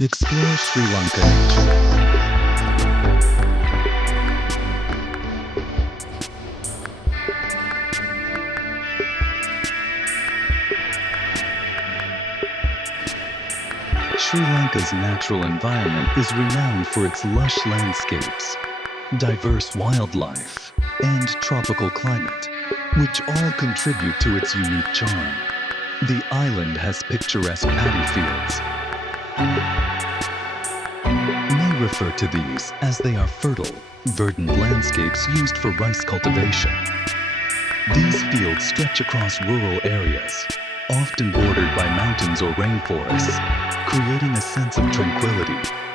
Explore Sri Lanka nature. Sri Lanka's natural environment is renowned for its lush landscapes, diverse wildlife, and tropical climate, which all contribute to its unique charm. The island has picturesque paddy fields. May refer to these as they are fertile, verdant landscapes used for rice cultivation. These fields stretch across rural areas, often bordered by mountains or rainforests, creating a sense of tranquility.